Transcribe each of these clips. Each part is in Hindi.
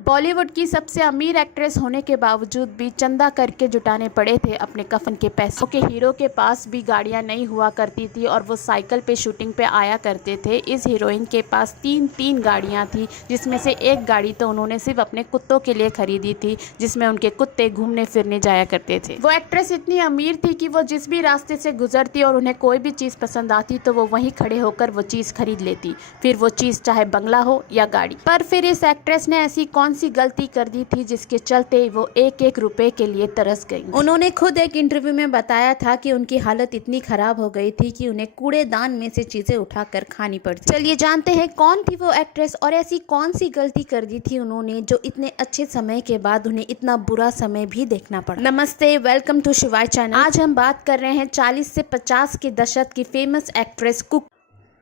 बॉलीवुड की सबसे अमीर एक्ट्रेस होने के बावजूद भी चंदा करके जुटाने पड़े थे अपने कफन के पैसे। के हीरो के पास भी गाड़ियां नहीं हुआ करती थी और वो साइकिल पे शूटिंग पे आया करते थे। इस हीरोइन के पास तीन गाड़ियां थी, जिसमें से एक गाड़ी तो उन्होंने सिर्फ अपने कुत्तों के लिए खरीदी थी, जिसमें उनके कुत्ते घूमने फिरने जाया करते थे। वो एक्ट्रेस इतनी अमीर थी कि वो जिस भी रास्ते से गुजरती और उन्हें कोई भी चीज़ पसंद आती तो वो वहीं खड़े होकर वो चीज़ खरीद लेती, फिर वो चीज़ चाहे बंगला हो या गाड़ी। पर फिर इस एक्ट्रेस ने ऐसी कौन सी गलती कर दी थी जिसके चलते वो एक एक रुपए के लिए तरस गई। उन्होंने खुद एक इंटरव्यू में बताया था कि उनकी हालत इतनी खराब हो गई थी कि उन्हें कूड़ेदान में से चीजें उठाकर खानी पड़ती। चलिए जानते हैं कौन थी वो एक्ट्रेस और ऐसी कौन सी गलती कर दी थी उन्होंने जो इतने अच्छे समय के बाद उन्हें इतना बुरा समय भी देखना पड़ा। नमस्ते, वेलकम टू शिवाय चैनल। आज हम बात कर रहे हैं 40 से 50 के दशक की फेमस एक्ट्रेस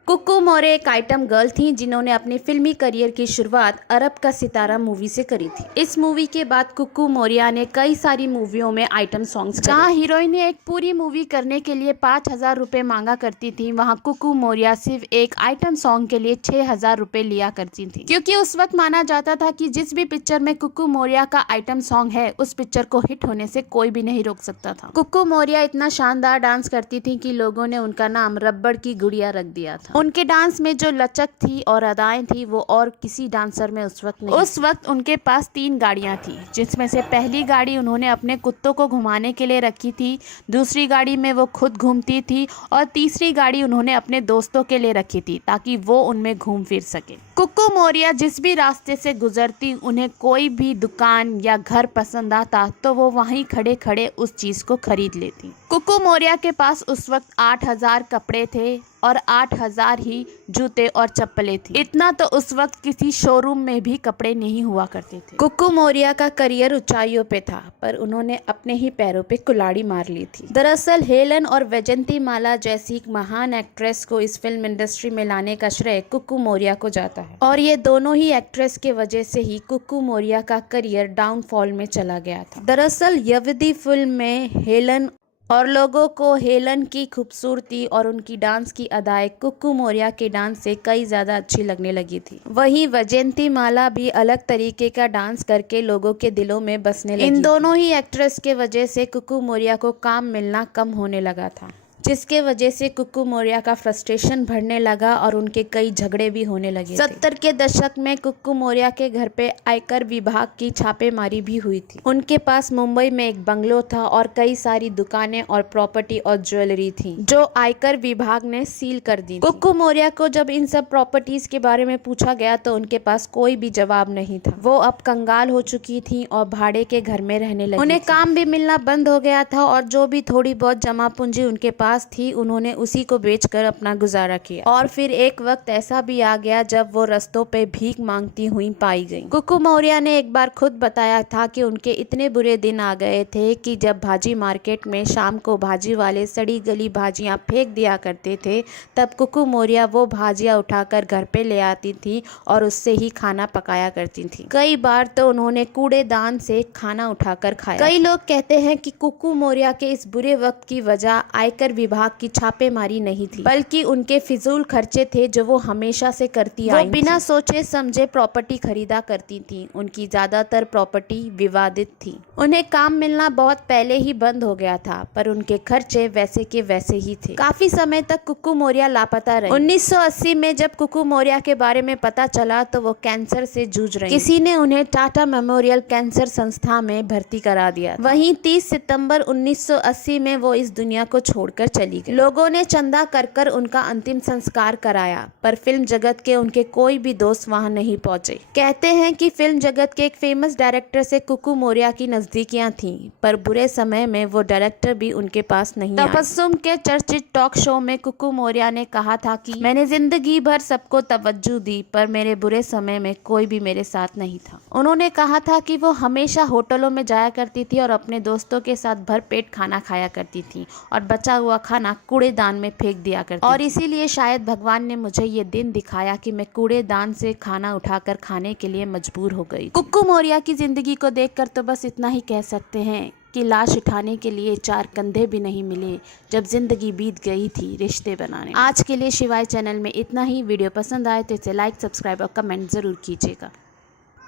कुक्कू मौर्य एक आइटम गर्ल थी जिन्होंने अपनी फिल्मी करियर की शुरुआत अरब का सितारा मूवी से करी थी। इस मूवी के बाद कुक्कू मौर्य ने कई सारी मूवियों में आइटम सॉन्ग्स जहां हीरोइन ने एक पूरी मूवी करने के लिए 5,000 रुपए मांगा करती थी, वहां कुक्कू मौर्य सिर्फ एक आइटम सॉन्ग के लिए 6,000 रुपए लिया करती थी, क्योंकि उस वक्त माना जाता था कि जिस भी पिक्चर में कुक्कू मौर्य का आइटम सॉन्ग है उस पिक्चर को हिट होने से कोई भी नहीं रोक सकता था। कुक्कू मौर्य इतना शानदार डांस करती थी कि लोगों ने उनका नाम रबड़ की गुड़िया रख दिया था। उनके डांस में जो लचक थी और अदाएं थी वो और किसी डांसर में उस वक्त नहीं। उस वक्त उनके पास 3 गाड़ियां थी, जिसमें से पहली गाड़ी उन्होंने अपने कुत्तों को घुमाने के लिए रखी थी, दूसरी गाड़ी में वो खुद घूमती थी और तीसरी गाड़ी उन्होंने अपने दोस्तों के लिए रखी थी ताकि वो उनमें घूम फिर सके। कुक्कू मौर्य जिस भी रास्ते से गुजरती उन्हें कोई भी दुकान या घर पसंद आता तो वो वहीं खड़े खड़े उस चीज को खरीद लेती। कुक्कू मौर्य के पास उस वक्त 8,000 कपड़े थे और 8,000 ही जूते और चप्पलें थी। इतना तो उस वक्त किसी शोरूम में भी कपड़े नहीं हुआ करते थे। कुक्कू मौर्य का करियर ऊंचाइयों पे था, पर उन्होंने अपने ही पैरों पे कुल्हाड़ी मार ली थी। दरअसल हेलन और वैजयंती माला जैसी महान एक्ट्रेस को इस फिल्म इंडस्ट्री में लाने का श्रेय कुक्कू मौर्य को जाता है, और ये दोनों ही एक्ट्रेस के वजह से ही कुक्कू मौर्य का करियर डाउनफॉल में चला गया था। दरअसल यवदी फिल्म में हेलन और लोगों को हेलन की खूबसूरती और उनकी डांस की अदाएं कुक्कू मौर्य के डांस से कई ज़्यादा अच्छी लगने लगी थी। वहीं वैजयंती माला भी अलग तरीके का डांस करके लोगों के दिलों में बसने लगी। इन दोनों ही एक्ट्रेस के वजह से कुक्कू मौर्य को काम मिलना कम होने लगा था, जिसके वजह से कुक्कू मौर्य का फ्रस्ट्रेशन बढ़ने लगा और उनके कई झगड़े भी होने लगे। 70 के दशक में कुक्कू मौर्य के घर पे आयकर विभाग की छापेमारी भी हुई थी। उनके पास मुंबई में एक बंगलो था और कई सारी दुकानें और प्रॉपर्टी और ज्वेलरी थी जो आयकर विभाग ने सील कर दी। कुक्कू मौर्य को जब इन सब प्रॉपर्टीज के बारे में पूछा गया तो उनके पास कोई भी जवाब नहीं था। वो अब कंगाल हो चुकी थी और भाड़े के घर में रहने लगी। उन्हें काम भी मिलना बंद हो गया था और जो भी थोड़ी बहुत जमा पूंजी उनके पास थी उन्होंने उसी को बेचकर अपना गुजारा किया। और फिर एक वक्त ऐसा भी आ गया जब वो रास्तों पे भीख मांगती हुई पाई गई। कुक्कू मौर्य ने एक बार खुद बताया था कि उनके इतने बुरे दिन आ गए थे कि जब भाजी मार्केट में शाम को भाजी वाले सड़ी गली भाजियां फेंक दिया करते थे, तब कुक्कू मौर्य वो भाजियां उठाकर घर पे ले आती थी और उससे ही खाना पकाया करती थी। कई बार तो उन्होंने कूड़ेदान से खाना उठाकर खाया। कई लोग कहते हैं कि कुक्कू मौर्य के इस बुरे वक्त की वजह आयकर विभाग की छापेमारी नहीं थी, बल्कि उनके फिजूल खर्चे थे जो वो हमेशा से करती आई थी। वो बिना सोचे समझे प्रॉपर्टी खरीदा करती थी। उनकी ज्यादातर प्रॉपर्टी विवादित थी। उन्हें काम मिलना बहुत पहले ही बंद हो गया था, पर उनके खर्चे वैसे के वैसे ही थे। काफी समय तक कुक्कू मौर्य लापता रही। 1980 में जब कुक्कू मौर्य के बारे में पता चला तो वो कैंसर से जूझ रही। किसी ने उन्हें टाटा मेमोरियल कैंसर संस्था में भर्ती करा दिया। वहीं 30 सितंबर 1980 में वो इस दुनिया को छोड़कर चली गई। लोगों ने चंदा कर कर उनका अंतिम संस्कार कराया, पर फिल्म जगत के उनके कोई भी दोस्त वहां नहीं पहुंचे। कहते हैं कि फिल्म जगत के एक फेमस डायरेक्टर से कुक्कू मौर्य की नजदीकियां थीं, पर बुरे समय में वो डायरेक्टर भी उनके पास नहीं आए। तबस्सुम के चर्चित टॉक शो में कुक्कू मौर्य ने कहा था कि मैंने जिंदगी भर सबको तवज्जो दी, पर मेरे बुरे समय में कोई भी मेरे साथ नहीं था। उन्होंने कहा था कि वो हमेशा होटलों में जाया करती थी और अपने दोस्तों के साथ भरपेट खाना खाया करती थी और बचा हुआ खाना कूड़ेदान में फेंक दिया करती। और इसीलिए शायद भगवान ने मुझे ये दिन दिखाया कि मैं कूड़ेदान से खाना उठाकर खाने के लिए मजबूर हो गई। कुक्कू मौर्य की जिंदगी को देखकर तो बस इतना ही कह सकते हैं कि लाश उठाने के लिए 4 कंधे भी नहीं मिले जब जिंदगी बीत गई थी रिश्ते बनाने। आज के लिए शिवाय चैनल में इतना ही। वीडियो पसंद आए तो इसे लाइक, सब्सक्राइब और कमेंट जरूर कीजिएगा।